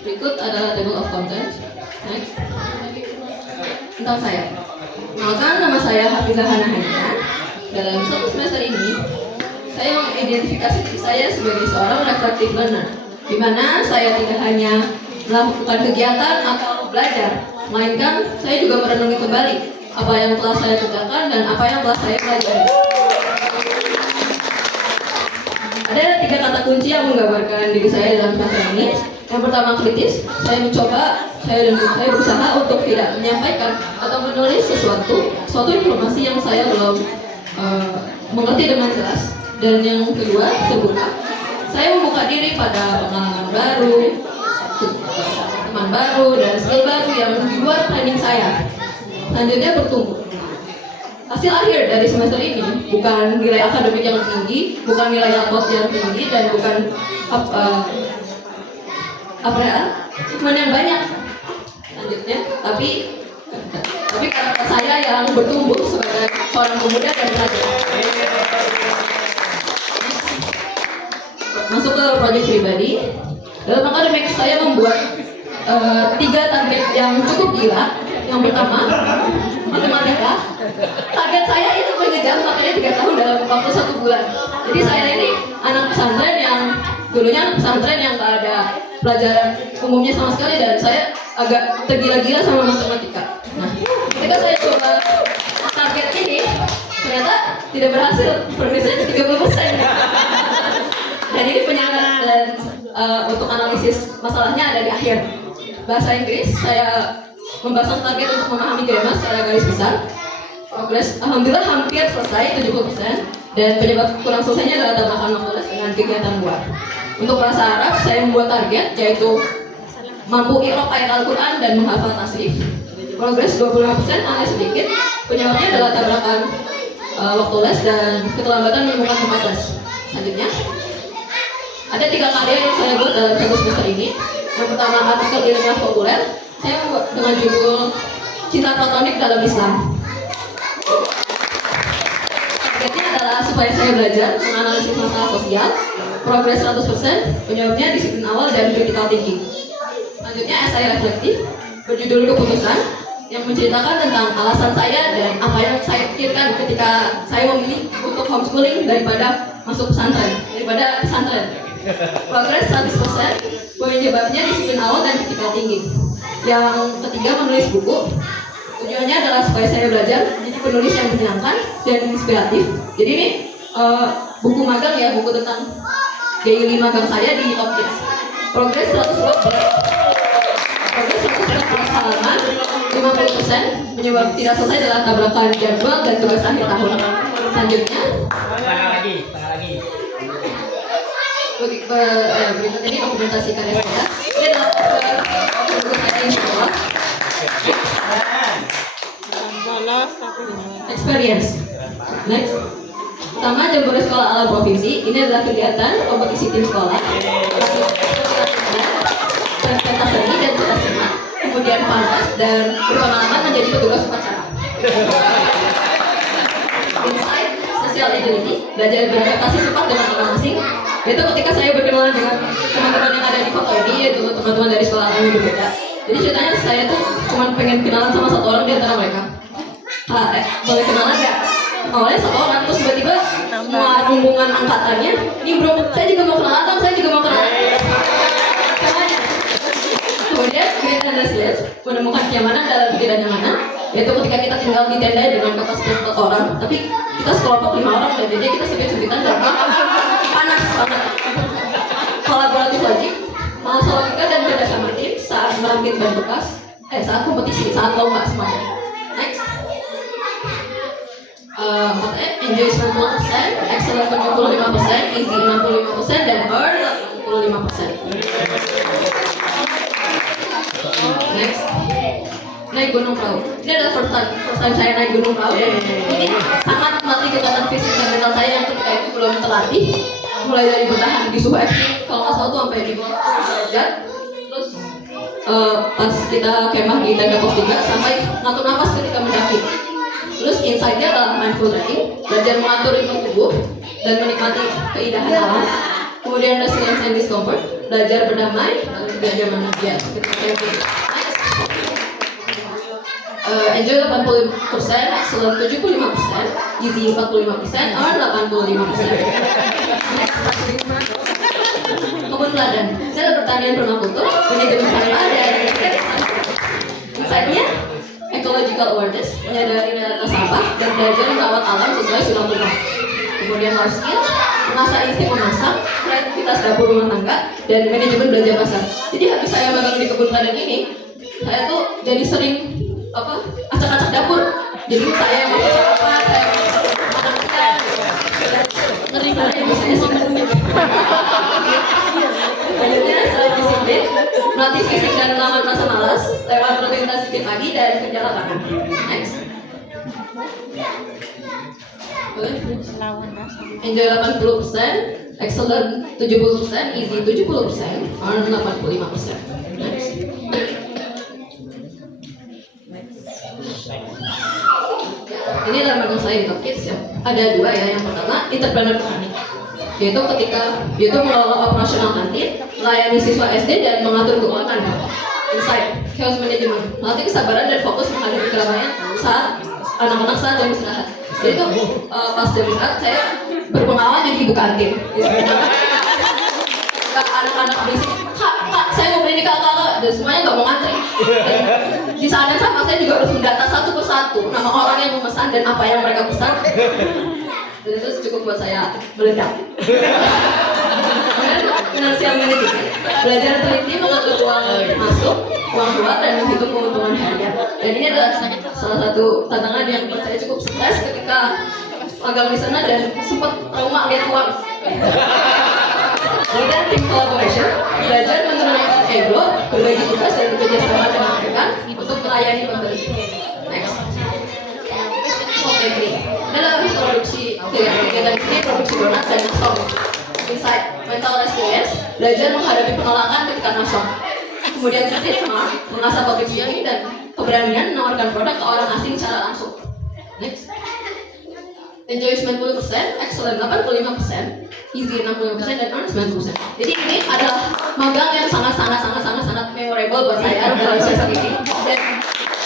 Berikut adalah table of contents. Next. Tentang saya. Kenalkan, nama saya Hafizah Hana Hania. Dalam satu semester ini, saya mengidentifikasi diri saya sebagai seorang reflective learner, di mana saya tidak hanya melakukan kegiatan atau belajar, melainkan saya juga merenungi kembali apa yang telah saya kerjakan dan apa yang telah saya pelajari. Ada 3 kata kunci yang menggambarkan diri saya dalam semester ini. Yang pertama, kritis. Saya berusaha untuk tidak menyampaikan atau menulis suatu informasi yang saya belum mengerti dengan jelas. Dan yang kedua, terbuka. Saya membuka diri pada pengalaman baru, teman baru, dan skill baru yang di luar planning saya. Selanjutnya, bertumbuh. Hasil akhir dari semester ini bukan nilai akademik yang tinggi, bukan nilai rapot yang tinggi, dan bukan achievement yang banyak. Selanjutnya, tapi karakter saya yang bertumbuh sebagai seorang pemuda dan pelajar. Masuk ke proyek pribadi. Dalam akademik saya membuat 3 target yang cukup gila. Yang pertama, matematika. Target saya itu mengejar materi 3 tahun dalam waktu 1 bulan. Jadi saya ini anak pesantren yang dulunya anak pesantren yang gak ada pelajaran umumnya sama sekali, dan saya agak tergila-gila sama matematika. Nah, ketika saya coba target ini, ternyata tidak berhasil. Progresnya 30%. Dan ini penyangat, dan untuk analisis masalahnya ada di akhir. Bahasa Inggris, saya membahas target untuk memahami grammar secara garis besar. Progres alhamdulillah hampir selesai 70%, dan penyebab kurang selesainya adalah tambahan waktu les dengan kegiatan luar. Untuk bahasa Arab, saya membuat target yaitu mampu i'rab ayat Al-Quran dan menghafal tasrif. Progres 25%, alias sedikit. Penyebabnya adalah tabrakan waktu les dan keterlambatan menemukan tempat les. Selanjutnya, ada 3 karya yang saya buat dalam 1 semester ini. Yang pertama, artikel ilmiah populer. Saya membuat dengan judul Cinta Platonik dalam Islam. Targetnya adalah supaya saya belajar menganalisis masalah sosial. Progres 100%, penyebabnya disiplin awal dan critical thinking. Selanjutnya, esai reflektif berjudul Keputusan, yang menceritakan tentang alasan saya dan apa yang saya pikirkan ketika saya memilih untuk homeschooling daripada pesantren. Progres 100%, penyebabnya disiplin awal dan critical thinking. Yang ketiga, menulis buku. Tujuannya adalah supaya saya belajar menjadi penulis yang menyenangkan dan inspiratif. Jadi ini buku magang ya, buku tentang daily magang saya di Top Kids. Progres 100%, halaman 50%, penyebab tidak selesai adalah tabrakan jadwal dan tugas akhir tahun. Selanjutnya, berikut ini dokumentasi karya saya. Ini adalah buku saya insya Allah. Experience. Next. Pertama, Jambore Sekolah Alam Provinsi. Ini adalah kegiatan kompetisi tim sekolah. Pentas seni dan pentas cermat. Kemudian pantas dan berpengalaman menjadi petugas upacara. Insight Social Agility, belajar beradaptasi cepat dengan orang asing. Itu ketika saya berkenalan dengan teman-teman yang ada di foto ini, yaitu teman-teman dari sekolah yang berbeda. Jadi ceritanya saya tuh cuma pengen kenalan sama 1 orang di antara mereka. Boleh kenalan nggak? Awalnya 1 orang, terus tiba-tiba semua rombongan angkatannya, nih bro, saya juga mau kenalan, saya juga mau kenalan. Kemudian Great and Resilience, menemukan kenyamanan dalam ketidaknyamanan, yaitu ketika kita tinggal di tenda dengan kapasitas 4 orang, tapi kita sekelompok 5 orang, dan jadi kita sempit-sempitan dan panas banget. Kolaboratif logik, bahasa logika dan kerjasama tim saat merakit ban bekas, saat kompetisi, saat lomba semuanya. Next. 4 enjoy 90%, excellent 75%, easy 65%, dan earn 65%. Next. Naik gunung perahu. Ini adalah first time saya naik gunung perahu. Ini sangat melatih kekuatan fisik dan mental saya yang ketika itu belum terlatih. Mulai dari bertahan di suhu ekstrim, kalau nggak salah tuh sampai di bawah derajat. Terus pas kita kemah di tenda pos 3 sampai ngatur nafas ketika mendaki. Terus insight-nya adalah mindful training, belajar mengatur ritme tubuh dan menikmati keindahan alam. Kemudian resilience and discomfort, belajar berdamai, lalu belajar manusia. Enjoy 80%, excellent 75%, easy 45%, or 85%. Kebun ladang. Saya ada pertanian permakultur, manajemen sampah dan insight-nya ecological awareness, menyadari realitas sampah dan belajar merawat alam sesuai sunah-sunah. Kemudian life skill, mengasah insting memasak, kreativitas dapur rumah tangga, dan manajemen belanja pasar. Jadi habis saya magang di kebun ladang ini, saya tuh jadi sering acak-acak dapur. Jadi saya yang masak apa, saya masak ikan, ngeri-ngeri biasanya sih. Selanjutnya selain disiplin, melatih fisik dan melawan rasa malas lewat rutinitas setiap pagi dan kerja lapangan. Next. Enjoy 80%, excellent 70%, easy 70%, earn 85%. Next. Ini adalah magang saya di Top Kids ya. Ada dua ya. Yang pertama, entrepreneur petani. Yaitu mengelola operasional kantin, melayani siswa SD dan mengatur keuangan. Insight, chaos management, melatih kesabaran dan fokus menghadapi keramaian saat anak-anak saat jam istirahat. Jadi itu pas jam istirahat saya berpengalaman jadi ibu kantin. Anak-anak berisik, kak, saya mau beli ini kakak, dan semuanya nggak mau ngantri. Di saat yang sama saya juga harus mendata satu persatu nama orang yang memesan dan apa yang mereka pesan. Dan itu cukup buat saya meledak. Finansial management, belajar teliti mengatur uang masuk, uang keluar, dan menghitung keuntungan harian. Dan ini adalah salah satu tantangan yang buat saya cukup stres ketika magang di sana dan sempat trauma lihat uang. Kemudian tim collaboration, belajar menurunkan ego, berbagi tugas dan bekerja sama dengan rekan untuk melayani pembeli. Next. Dalam produksi kegiatan ini produksi donat dan nasong. Insight, mental resilience, belajar menghadapi penolakan ketika nasong. Kemudian street smart, mengasah public speaking dan keberanian menawarkan produk ke orang asing secara langsung. Next. Enjoy 90%, excellent 85%, easy 65%, dan earn 90%. Jadi ini adalah magang yang sangat memorable buat saya dalam season ini. Dan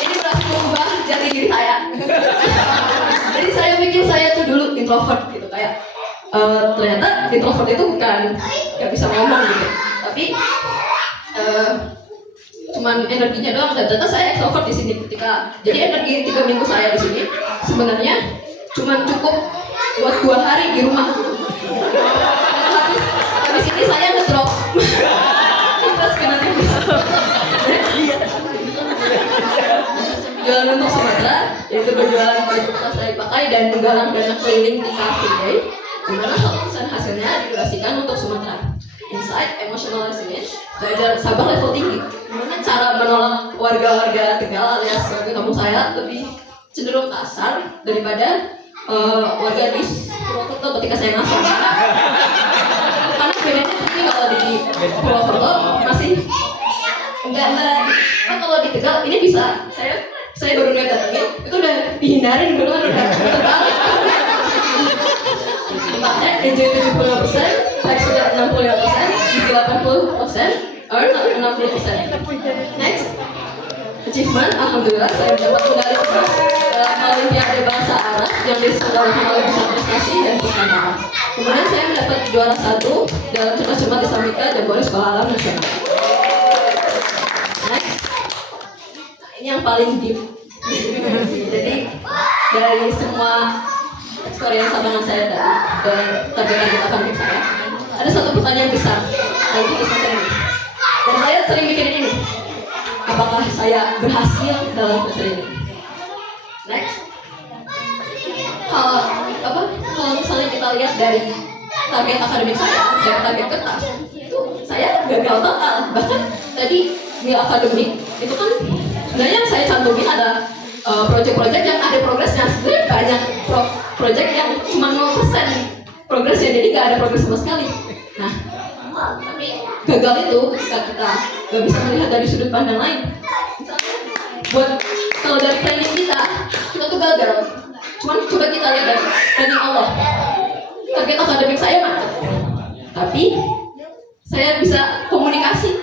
ini berhasil mengubah jati diri saya. Jadi saya pikir saya tuh dulu introvert gitu, kayak ternyata introvert itu bukan nggak bisa ngomong gitu, tapi cuman energinya doang. Dan ternyata saya extrovert di sini ketika jadi energi 3 minggu saya di sini sebenarnya cuman cukup buat 2 hari di rumah. Habis ini saya ngedrop. Kita sebenarnya jualan untuk Sumatera, yaitu berjualan baju bekas dari pakai dan menggalang dana keliling di Car Free Day, di mana 100% hasilnya didonasikan untuk Sumatera. Insight, emotional resilience, belajar sabar level tinggi. Gimana cara menolak warga-warga Tegal alias kampung saya lebih cenderung kasar daripada warga di Purwokerto ketika saya masuk. Karena bedanya seperti kalau di Purwokerto masih enggak kalau di Tegal ini bisa saya baru lihat datangin itu udah dihindarin dulu kan udah terbalik. Tempatnya enjoy 75%, like sudah 65%, easy 80%, earn 60%. Next, achievement, alhamdulillah saya mendapat medali emas dalam Olimpiade Bahasa Arab yang diselenggarakan oleh Pusat Prestasi dan Nusantara. Kemudian saya mendapat juara 1 dalam cermat Islamika dan Boris Sekolah Alam Nasional. Next, ini yang paling deep. Jadi dari semua experience dengan saya dan target akademik saya, ada satu pertanyaan besar yaitu di semester ini. Dan saya sering mikirin ini, apakah saya berhasil dalam semester ini? Next, kalau misalnya kita lihat dari target akademik saya dan target kertas, itu saya gagal total. Bahkan tadi nilai akademik itu kan sebenarnya yang saya cantumin ada proyek-proyek yang ada progresnya. Sebenarnya banyak proyek yang cuma 0% progresnya, jadi nggak ada progres sama sekali. Nah, tapi gagal itu ketika kita nggak bisa melihat dari sudut pandang lain. Misalnya, kalau dari planning kita tuh gagal. Cuman coba kita lihat dari planning Allah. Target akademik saya macet, tapi saya bisa komunikasi.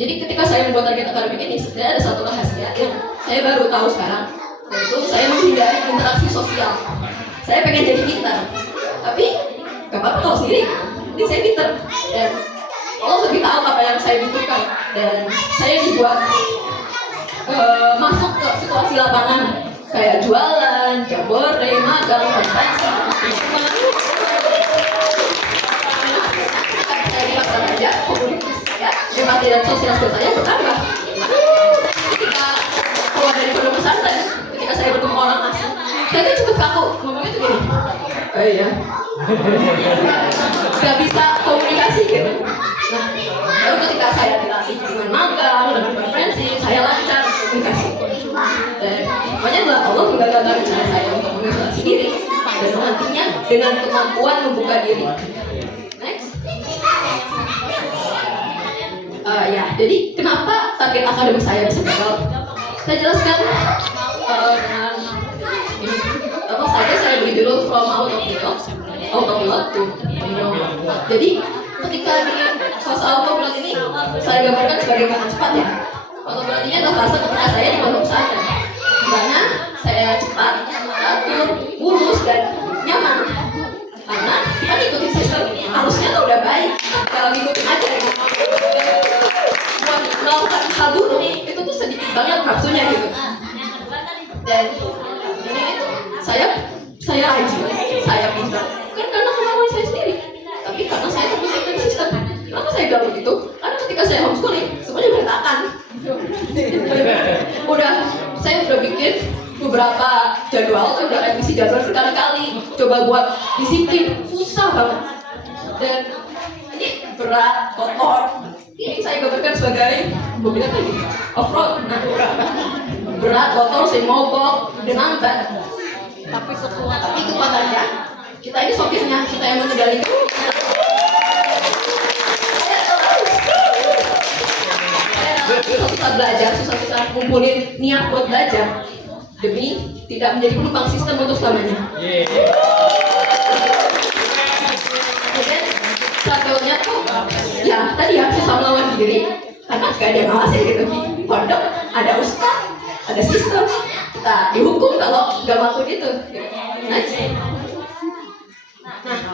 Jadi ketika saya membuat target akademik ini, sebenarnya ada satu rahasia yang saya baru tahu sekarang, yaitu saya menghindari interaksi sosial. Saya pengen jadi pintar, tapi gak apa-apa kalau sendiri. Ini saya pintar dan Allah lebih tahu apa yang saya butuhkan, dan saya dibuat masuk ke situasi lapangan kayak jualan, jabore, magang, konferensi, saya dipaksa kerja, komunitas saya, empati dan sosial skill saya bertambah. Ketika keluar dari pondok pesantren, ketika saya bertemu orang asing, saya kan cukup kaku, ngomongnya tuh gini, iya, gak bisa komunikasi gitu. Nah, baru ketika saya dilatih dengan magang, dengan konferensi, saya lancar komunikasi. Dan makanya adalah Allah menggagalkan cara saya untuk mengisolasi diri, dan nantinya dengan kemampuan membuka diri. Next. Ya, jadi kenapa target akademik saya bisa gagal? Saya jelaskan dengan ini. Apa saja saya beri judul From Autopilot to Neuron. Jadi ketika di fase autopilot ini saya gambarkan sebagai kata cepat ya. Autopilot ini adalah fase ketika saya di pondok pesantren, di mana saya cepat, teratur, mulus dan nyaman. Karena kita ngikutin sistem, harusnya tuh udah baik, kalau ngikutin aja gitu. Melakukan hal buruk itu tuh sedikit banget nafsunya gitu. Dan ini saya rajin, saya pintar, kan karena kemauan saya sendiri. Tapi karena saya terbiasa dengan sistem. Kenapa saya bilang begitu? Karena ketika saya homeschooling, semuanya berantakan. Saya udah bikin beberapa jadwal, saya udah revisi jadwal berkali-kali, coba buat disiplin, susah banget. Dan ini berat, kotor. Ini saya gambarkan sebagai mobilnya tadi off-road. Nah, berat, kotor, saya mogok, dengan ban. Tapi kekuatannya, kita ini sopirnya, kita yang mengendalikan. Susah belajar, susah kumpulin niat buat belajar demi tidak menjadi penumpang sistem untuk selamanya. Kemudian struggle-nya tuh ya tadi ya, susah melawan diri karena gak ada yang ngawasin gitu. Di pondok ada ustaz, ada sistem, kita dihukum kalau gak mampu gitu. Nah,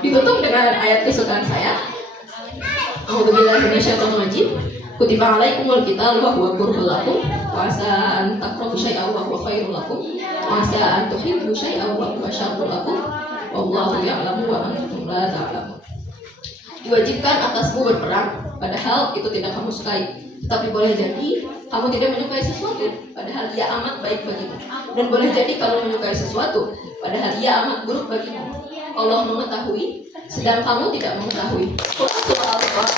ditutup dengan ayat kesukaan saya. A'udzubillahi minasyaitonir rajim. Kutiba alaikumul qital wa huwa kurhul lakum wa asa an takrahu syai'an wa huwa khairul lakum wa asa an tuhibbu syai'an wa huwa syarrul lakum wallahu ya'lamu wa antum la ta'lamun. Diwajibkan atasmu berperang padahal itu tidak kamu sukai, tetapi boleh jadi kamu tidak menyukai sesuatu padahal ia amat baik bagimu, dan boleh jadi kamu menyukai sesuatu padahal ia amat buruk bagimu. Allah mengetahui sedang kamu tidak mengetahui. Surah Al-Baqarah.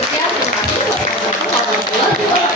Sekian, terima kasih.